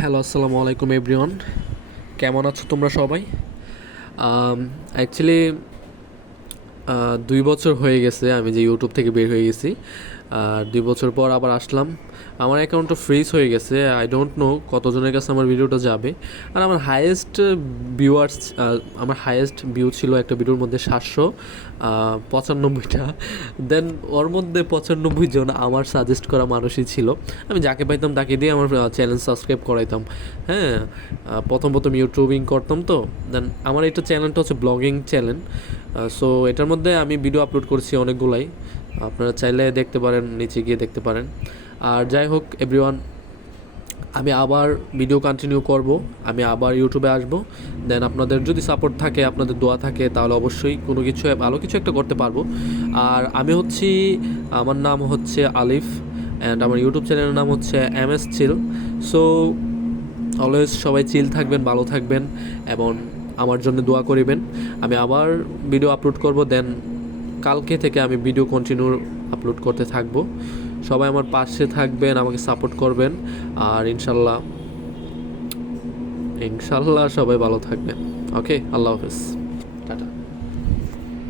Hello, আসসালামু আলাইকুম everyone. কেমন আছো তোমরা সবাই? অ্যাকচুয়ালি ২ বছর হয়ে গেছে আমি যে ইউটিউব থেকে বের হয়ে গেছি। আর ২ বছর পর আবার আসলাম। আমার অ্যাকাউন্টটা ফ্রিজ হয়ে গেছে। আই ডোন্ট নো কতজনের কাছে আমার ভিডিওটা যাবে। আর ভিউয়ার্স আমার হায়েস্ট ভিউ ছিল একটা ভিডিওর মধ্যে ৭৯৫টা। দেন ওর মধ্যে ৯৫ জন আমার সাজেস্ট করা মানুষই ছিল। আমি যাকে পাইতাম তাকে দিয়ে আমার চ্যানেল সাবস্ক্রাইব করাইতাম। হ্যাঁ, প্রথম ইউটিউবিং করতাম তো। দেন আমার এটা চ্যানেলটা হচ্ছে ব্লগিং চ্যানেল। সো এটার মধ্যে আমি ভিডিও আপলোড করছি অনেকগুলাই। আপনারা চাইলে দেখতে পারেন, নিচে গিয়ে দেখতে পারেন। আর যাই হোক এভরিওয়ান, আমি আবার ভিডিও কন্টিনিউ করব। আমি আবার ইউটিউবে আসব। দেন আপনাদের যদি সাপোর্ট থাকে, আপনাদের দোয়া থাকে, তাহলে অবশ্যই কোনো কিছু ভালো কিছু একটা করতে পারবো। আর আমার নাম হচ্ছে আলিফ, অ্যান্ড আমার ইউটিউব চ্যানেলের নাম হচ্ছে MS চিল। সো অলওয়েজ সবাই চিল থাকবেন, ভালো থাকবেন, এবং আমার জন্য দোয়া করিবেন। আমি আবার ভিডিও আপলোড করব। দেন কালকে থেকে আমি ভিডিও কন্টিনিউ আপলোড করতে থাকবো। সবাই আমার পাশে থাকবেন, আমাকে সাপোর্ট করবেন। আর ইনশাল্লাহ ইনশাল্লাহ সবাই ভালো থাকবেন। ওকে, আল্লাহ হাফেজ।